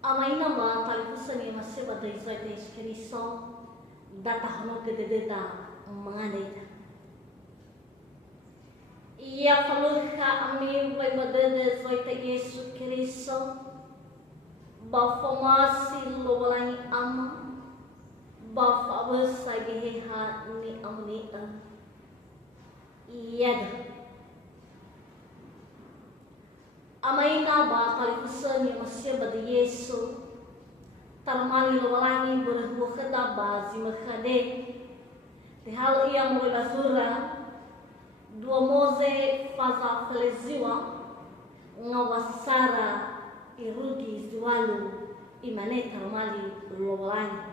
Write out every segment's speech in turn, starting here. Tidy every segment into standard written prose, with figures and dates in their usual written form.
Amaina ba talifusan masih pada izai Kristo data hono gededa mangane. Ia falurka ami vai badede zoita Yesu Kristo ba famasi lobalangi ama ba fabesa geha ni amni iya amaina ba talifusan masih pada Yesu tarmali lobalangi berbukhada ba zimakhade di hal ia mulai basura dua moze faza faleziwa ngawasara irugi ziwalu imane tarmali lobalangi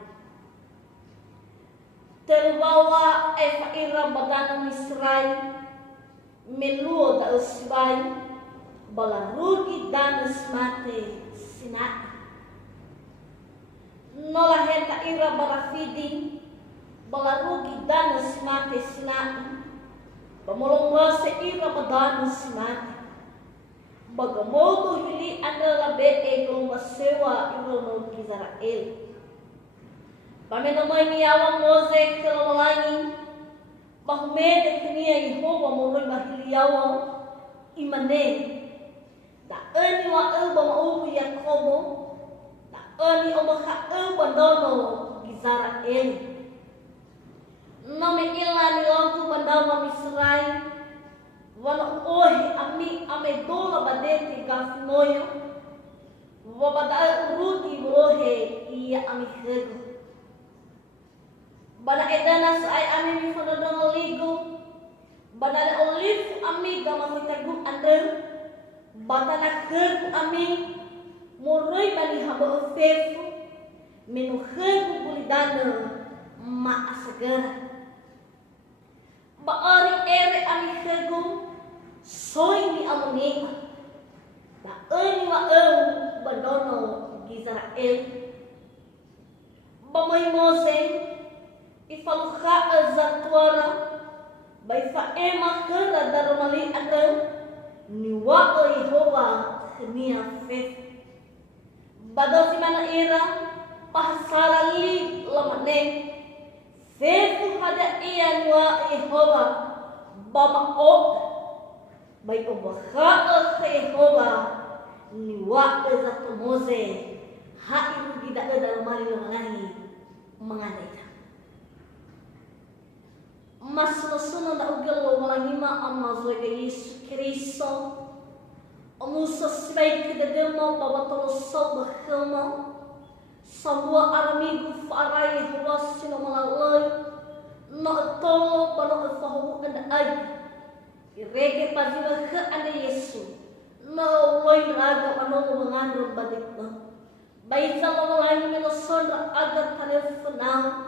terbawa eva ira badana misrai meluo da usbai bala rugi danas mate sinat nola heta ira barafidi bala rugi danas mate sinat bamolongwa se ira badanas mate bagamodo hili adalah be golonga sewa irono Israel Pamenamai miyawa Mose kelalangi bahumede kenia Yehova moroi bahiliyawa imane da ani wa ba mau Yakobo da ani o ba bandono Israel nome ila ni lagu bandawa Misrai wala ohi ami ame dola badete gafinoyo wabada uruti brohe iya ami hego bana edana sa ay ami mi fonodong ligo bana olive ami gama hitagu under batana hego ami moroi bani haba ofefu minu hego bulidana ma asagara baari ere ami hego soy ni amoneka ba ani wa bandono Israel bamay Mose ifaluha azatwara bai fa ema kera darmali ada niwa Yehova khnia fe bado si mana era pasara li lamane fe hada iya niwa Yehova bama o bai obaha Yehova niwa azat Mose ha ibu tidak darmali lamani menganai mas nasuno na ugalo walangima amazo ga Yesu Kristo amusa sibay kadademo babatolo sa bahama samwa aramigo faray huwas sino malalay na tolo bano fahu anda ay irege pazima ka anda Yesu na loy raga ano mangandro badik na baysa malalay na sondra agar telefonang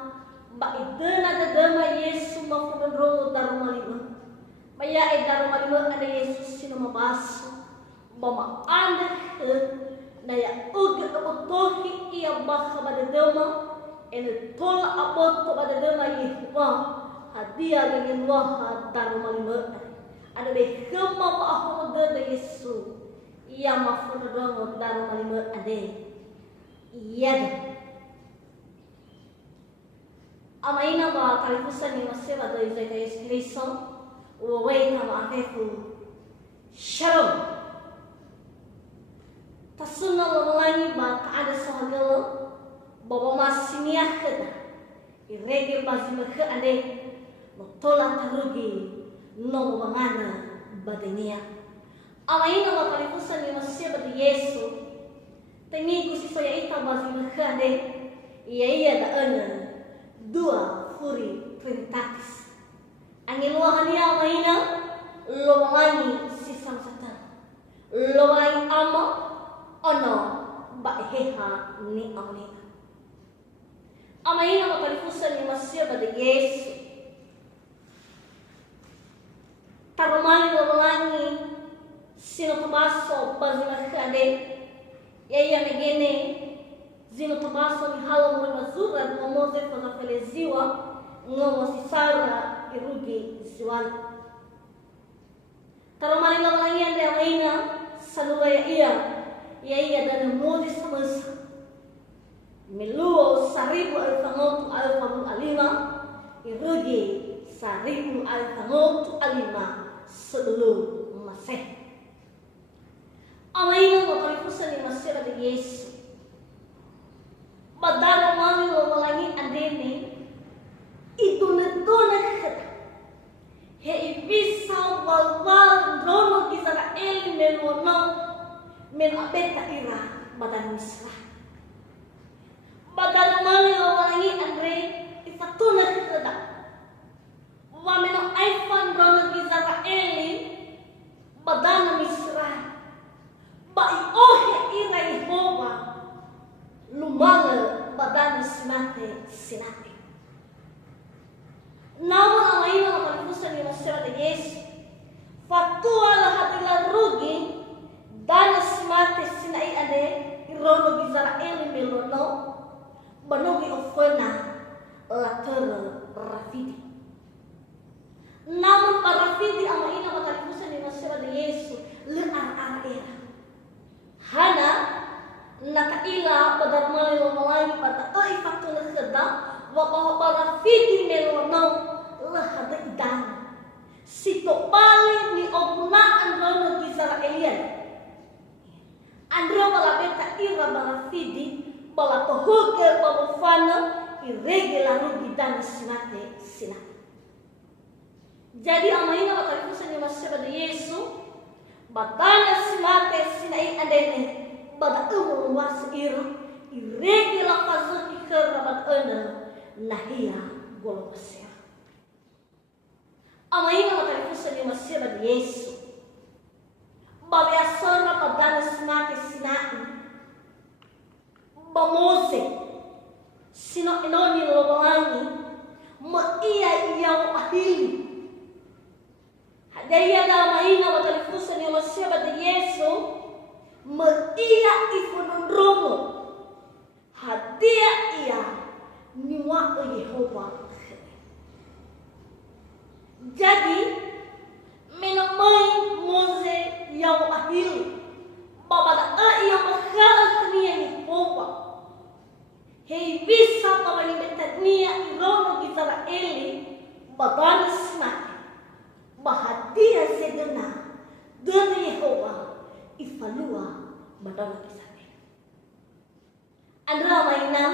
ba idena dadama Yesu mafudro darumalima maya darumalima ada Yesus sino mabaso bama anda na ya uga abotohi iya baka badadama ene tola aboto badadama Yehova hadia dengan waha darumalima ada be kema ba da Yesu iya mafudro darumalima ade iya amaina ba talifusan ni maseba do izai Yesu Kristo wawai kama akeku shalom tasuna lalangi ba kaada sahagalo baba masiniah kada irege bazima ke ade motola tarugi no mangana badenia amaina ba talifusan ni maseba do Yesu tengiku sisoya ita bazima ke ade iya da ana dua furi trinitatis angin wahania maina lomani sisam satan lomani ama ono baheha ni amnika amaina mapalifusan ni masya pada Yesu tarmani lomani sino tomaso bazima kade yaya megene zino tomaso ni halo mwe mazura na Mose fazafeleziwa ngomo sisara irugi ziwali taramani lalangyan de amaina salula ya iya dan Moses mas meluo 1.505 irugi 1.505 sebelum Masehi. Amaina mapalipusan ni Masira de Yesu. Badaro mami wawalangi andene iduna kada. He ibisa walwal rono Israel melono men abeta ira badan Misra. Badaro mami wawalangi andre ifatuna kada. Wa meno aifan rono Israel badan Misra. Bai ohe ira Yehova lumala badan sinate. Namun amaina mapalipusan ni Masira de Yesu. Fatua lahadila rugi dan sinate sinai ade irono Israel melono banogi ofena later rafidi. Namun parafidi amaina mapalipusan ni Masira de Yesu lear era. Hana nakaila pada malay malay pada faktor na sada wapahapara fiti melono lahada idan sito pali ni ogna andro ng Israelian andro malabeta ira bala fidi bala tohuke pamufana irregular gidan sinate. Jadi amaina makalipusan ni Masira de Yesu batana sinate sinai andene bada was ira irregular fazaki kerabat ena nahia golosya. Amaina makalipusan ni Masira de Yesu babiasona badana sinate sinai bamose sino inoni lobangi ma iya ahili. Hadaya na mahina matalipusan ni Masira de Yesu maia ifunundromo hadia ia niwa Yehova. Jadi menamai Mose yang ahili babada ia makala kania Yehova. Hei bisa pamani betania irono Israeli badan sinate. Bahadia sedena dari Yehova ifalua badala kisane. Andra mainam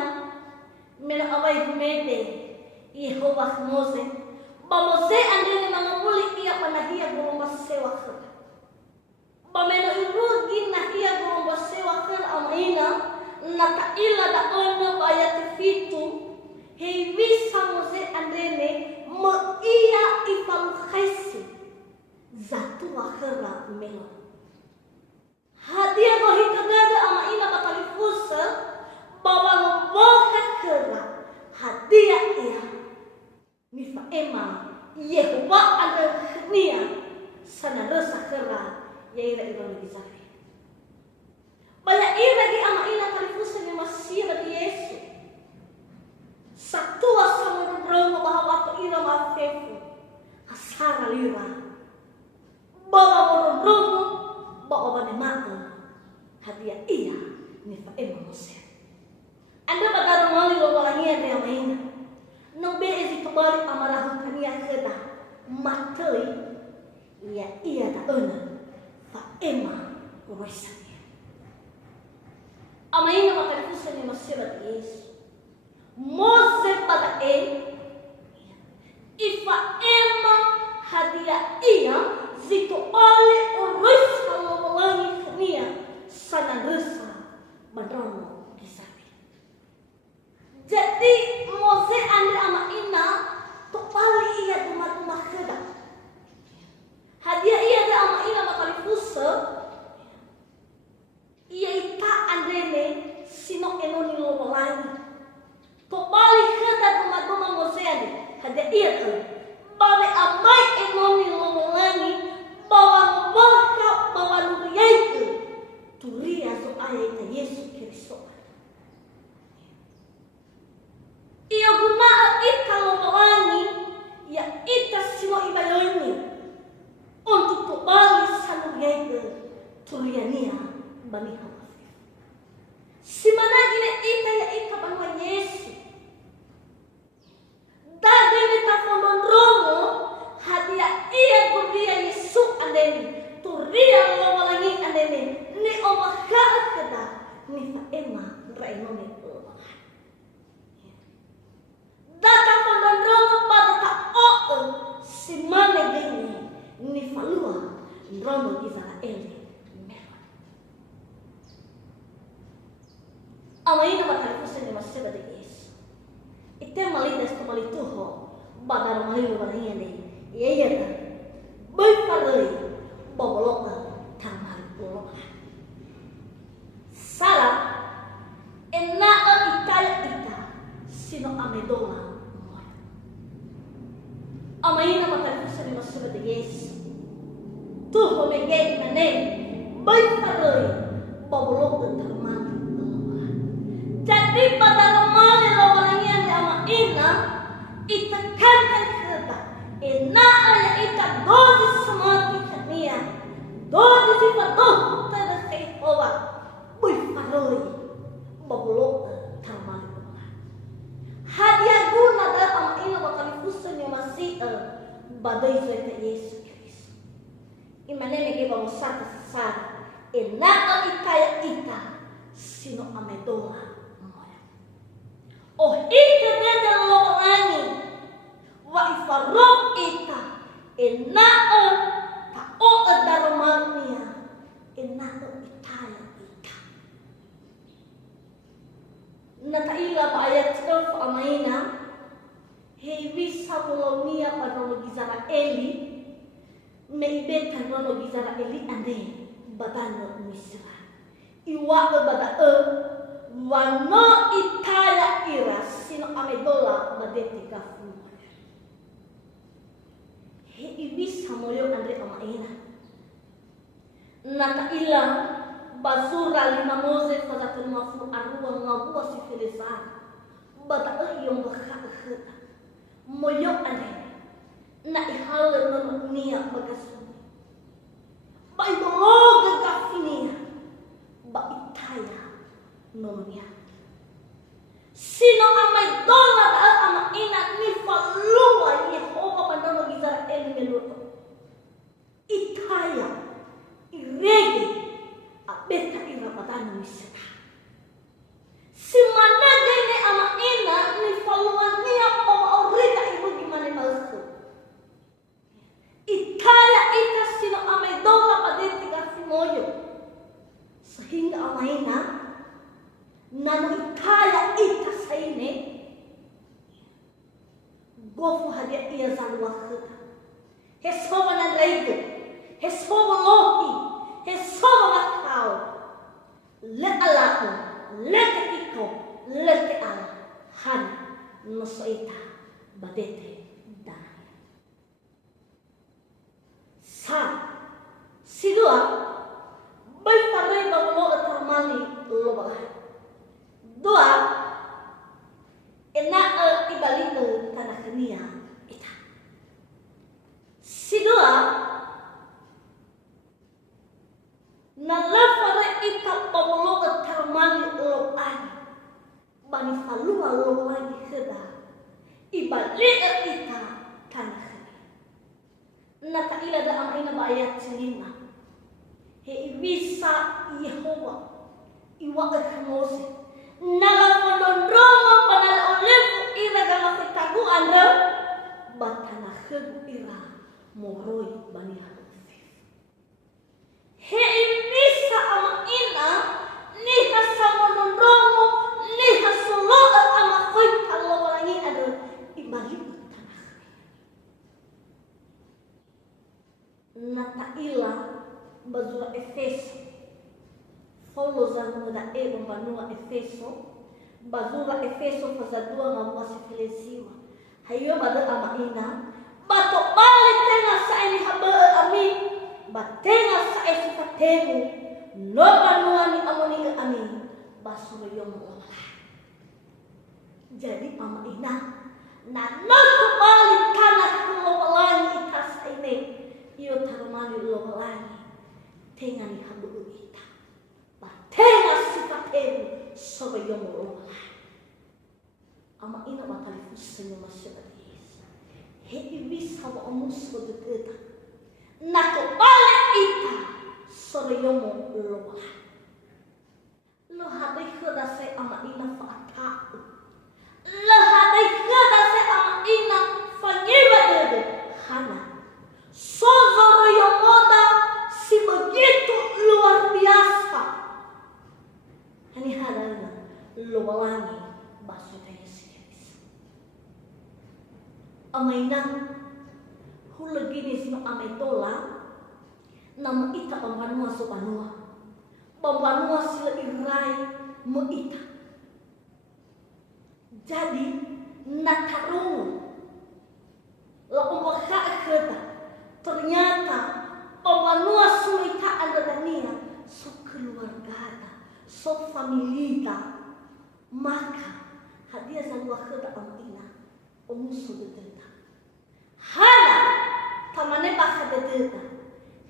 mena awai humede Yehova Mose bamose andre mangapuli ia panahia gomba sewa khala. Bameno irugi nahia gomba sewa khala amaina nakaila da ono bayati fitu hei bisa Mose andre ma ia ifal khaisi zatu akhira melo. Hadia bahita nada ama ina bakalifusa bawa ngoboha kera hadia ia mifa ema Yehova ada khnia sana rasa kera yaira ibang gizari. Baya ira gi ama ina kalifusa ni Masira de Yesu. Satua sama berongo bahwa ira mafefu hasara lira bawa berongo bawa banemata hadia iya nifa ema Mose. Anda bagaro mali lo walangia de amaina no be ezi tobali amarahu kania keda matei iya da ona fa ema roisania. Amaina makalifusa ni Masira de Yesu. Mose pada ifa ema hadia iya zito ole oris kalau melangi kenia sana resa badrono kisabi. Jadi Mose andre ama ina topali iya duma keda hadia iya da ama ina makalifusa iya ita andrene sino enoni lo melangi topali keda duma Mose ade hadia iya tu bawe amai enoni lo melangi bawa nuriyaiku turia so ayat Yesus Kristus. Ia guna ita lo melangi ya ita sino ibayoni untuk kembali sanuriyaiku turiania bani Hawa. Si mana gina ita ya ita banwa Yesu. Dagay ni tafondon rongo hadia iya gudia Yesu andeni. Turiya lawalangi andeni. Ni omaka kada ni fa ema rainone lo. Datang pondon rongo pada tak si mana gini ni falua rongo Israel. Amai na matalipusan ni maseba de Yesu. Ite malidas to malituho badar malilu baniyan ni. Iya ta. Boy paroi bobolok tamal bolok. Sala enna itaya ita sino amedola. Amai na matalipusan ni maseba de Yesu. Tuho megay na ne boy paroi bobolok tamal. Jadi pada ramai lawan yang ama ina ita kankan kereta ina aya ita dozi semati kania dozi sifatuh tada sehowa bui paroi babulok tamai hadiah guna dalam ama ina bakal kusen yang masih badai zeta Yesus Kristus imane nege bamu sata sasa ina ita ya ita sino amedola. Oh ita dada loani wa ifarok ita enao tao adarmania enao itaya ita nataila pa ayat 12 amaina hewi sabolonia panologi Israeli meibetan panologi Israeli ande badano misra iwa bada wano itaya ira sino amedola badete kafu he ibis hamoyo andre amaina nata ila basura lima Moses fazatul mafu arwa ngabua si filisan bata yung bakha moyo andre na ihala no niya bagasu baibolo gagafinia ba itaya nonya sino amay dola dahil ama ina ni falua Yehova pandano Israel meluto itaya irege abeta irapatano miseta si managay ni ama ina ni falua niya pamaorita ibu gimana malsu itaya ita sino amay dola padeti kasimoyo sehingga ama ina nano itaya ita saine gofu hadia iya zalwa khuda hesova nan reigo hesova lohi hesova makau le alaku le tekiko le te ala han nosoita badete dana sa sidua bai parai babolo atarmani loba doa ena ibalik tanah kenia ita si doa nalafare ita pamolo termani loani bani falua loani keda ibalik ita tanah kenia nata ila da amaina ba ayat 5 he bisa Yehova iwa Moses nalapondondrongo panala olefu ira gama fitagu anda batana khegu ira moroi bani halufi he imisa ama ina ni hasamondondrongo ni hasulo ama khoi talawangi ada ibali tanah nata ila bazura Efeso Paulo zanguda bombanua Efeso bazura Efeso fazadua ngamua sifilesiwa hayo bada ama ina bato bali tena sa ini haba ami batenga sa esipatemu no banua ni amoni ami basura yomo jadi ama ina na nato bali tanah kulawalani itas ini iyo tarmani lawalani tenga ni haba ita tenga sifatemu sobayong mo ama ina matalifus senyo masyadis he ibis hawa amus ko duteta nakopala ita sobayong mo lo haday kada sa ama ina faata lo haday kada sa ama ina fangiwadede hana sobayong moda si begitu luar biasa hani halal luwalangi baso tayo siya amay na hulaginis mo amay tola na maita pambanua so pambanua sila iray maita jadi natarungo lakong makakakita ternyata pambanua sulita adalah niya so keluarga so familita maka hadiah sa wakada ang ina umuso deta hala tamane baka deta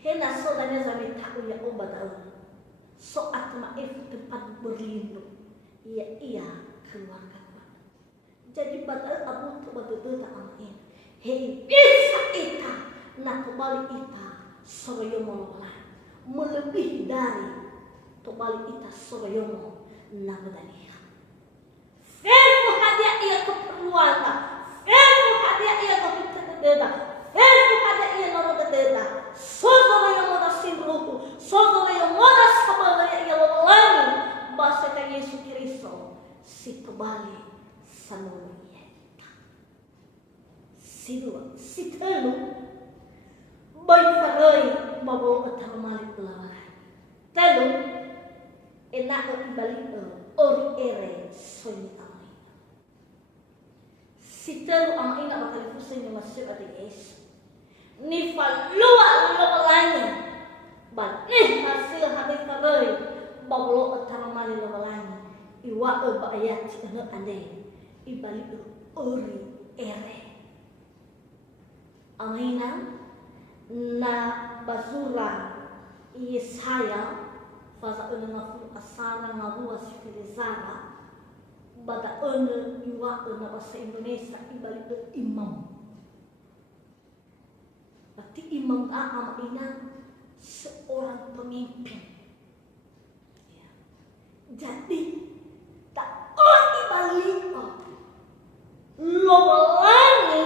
hena so danya zami tau ya obadal so at maif tempat berlindung iya keluarga jadi badal abu tu deta ang ina hei bisa ita na kembali ita soyo mololan melebih dari kembali ita soyo mo namadani Fermo hadiah ia keperluan, fermo hadiah ia keperluan, fermo hadiah ia keperluan. Sozo yang moda simbruku, sozo yang moda sabala ia lolani. Bahasa Yesus Kristus si kembali sama ia. Si dua, si telu, baik parai bawa ketara malik lawan. Telu, enak kembali ori ere sonya. Si telu ang ina makalifusin yung masip at Yesu. Ni falua labalanya. Banih hasil hati karoy. Bablo at taramali labalanya. Iwa o bayat si ano ande. Ibalik uri ere. Ang ina na basura Yesaya. Fasa ano nga asara nga buwas Filizara. Bata ene iwa na bahasa Indonesia ibalik ke imam. Berarti imam ama ina seorang pemimpin. Ya. Jadi tak ibalik lo balangi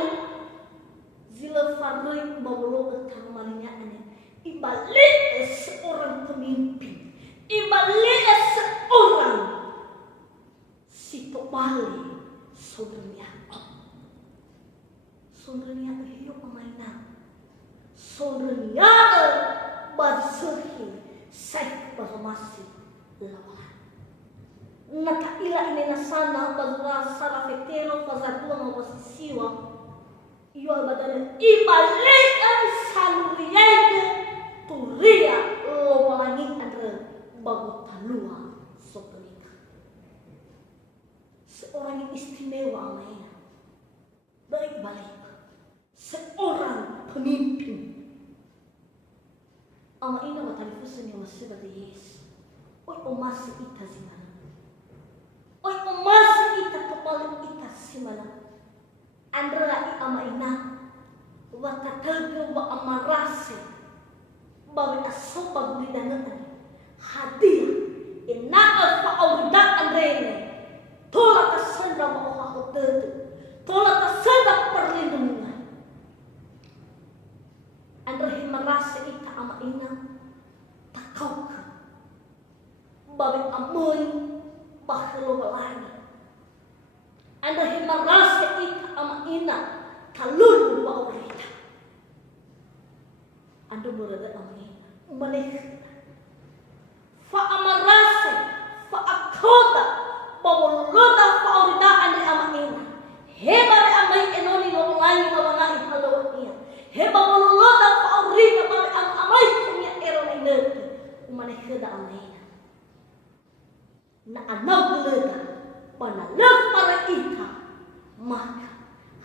zila faroi bawlo ketamalinya ane ibalik seorang pemimpin. Ibalik seorang si kembali saudaranya hidup pemainan saudaranya bersehi saya masih lawan nakailah ini nasana bazura sara fetero fazadua mawasisiwa iyo badala ibalikan saluriyaide turia lowalangi andre bagutalua sopenika seorang yang istimewa mainnya baik-baik seorang pemimpin ama ina matalifusan yung masibati Yesus oy umasi ita simana oy umasi ita kapalit ita simana andra ama ina wakatalga wa amarase bawi asopa gulidangan hadiah inaa fa'awda andrene tolak kesenda bahwa aku tentu, tolak kesenda perlindungan. Andrei merasa ita ama ina tak kau ke, babi amun bahlo lagi. Andrei merasa ita ama ina talun bawa ita. Anda berada ama ina, menikah. Fa amarase, fa akoda. Pawuluta pauridaan ni ama ina. Heba ni amay enoni ngomongani mamangai halawan niya. Heba pawuluta paurida bali ang amay kanya ero na inerti. Umanekeda ama ina. Na anaw guleda panalaf para ita. Maka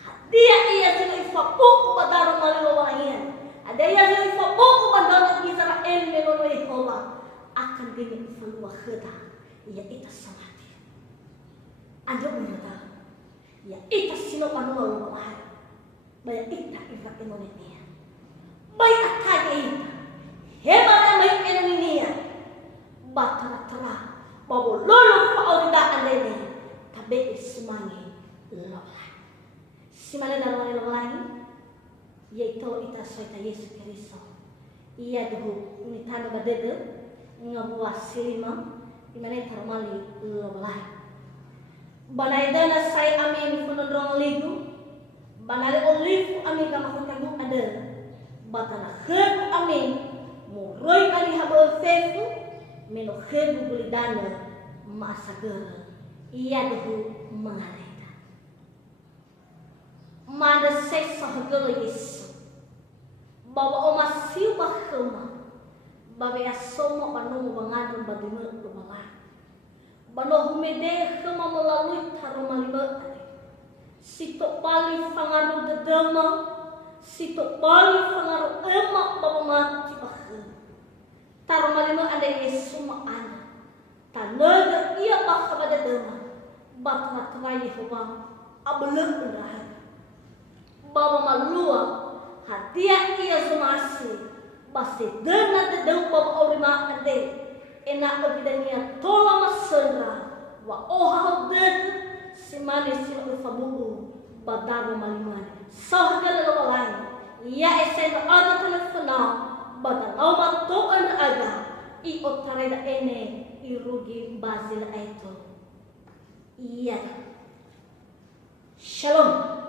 hadiah iya sila ifapuku badarang maliwawayan. Hadiah sila ifapuku badarang Israel menoloy Yehova. Akan din ifaluwa heda. Iya ita sama. ando benyata ya ita sino panuwa lo mahal baya ita ifa Indonesia baya akage ita heba na may Indonesia batara babo lolo fa orida andene tabe semangi lola simale dalawani lolani yaitu ita soita Yesus Kristo ia duhu unitano badede ngabuah silima imane tarmali lolai banaidana sai ami funondrong ligu banale olive ami kama kontagu ada batana kheb ami muroi ali habo fefu meno kheb bulidana masager ia duhu mengareta manda sai sahagala Yesu bawa oma siu bakhama babe asomo panu bangadon badime lumala bano humede khama melalui tarumalima sito pali fangaru dedema sito pali fangaru emak baba mati bakhe tarumalima ada Yesu ma ana tanaga ia bakha bada dema batna trai Yehova abelek undahan baba malua hadia ia sumasi basi dena dedeng baba orima ande enak bidania tola masendra wa oha ded simane silo fabugu badaro malimane sahgala lawalai ya esena ada telefona badalo mato an aga I otareda ene irugi bazil aito iya shalom.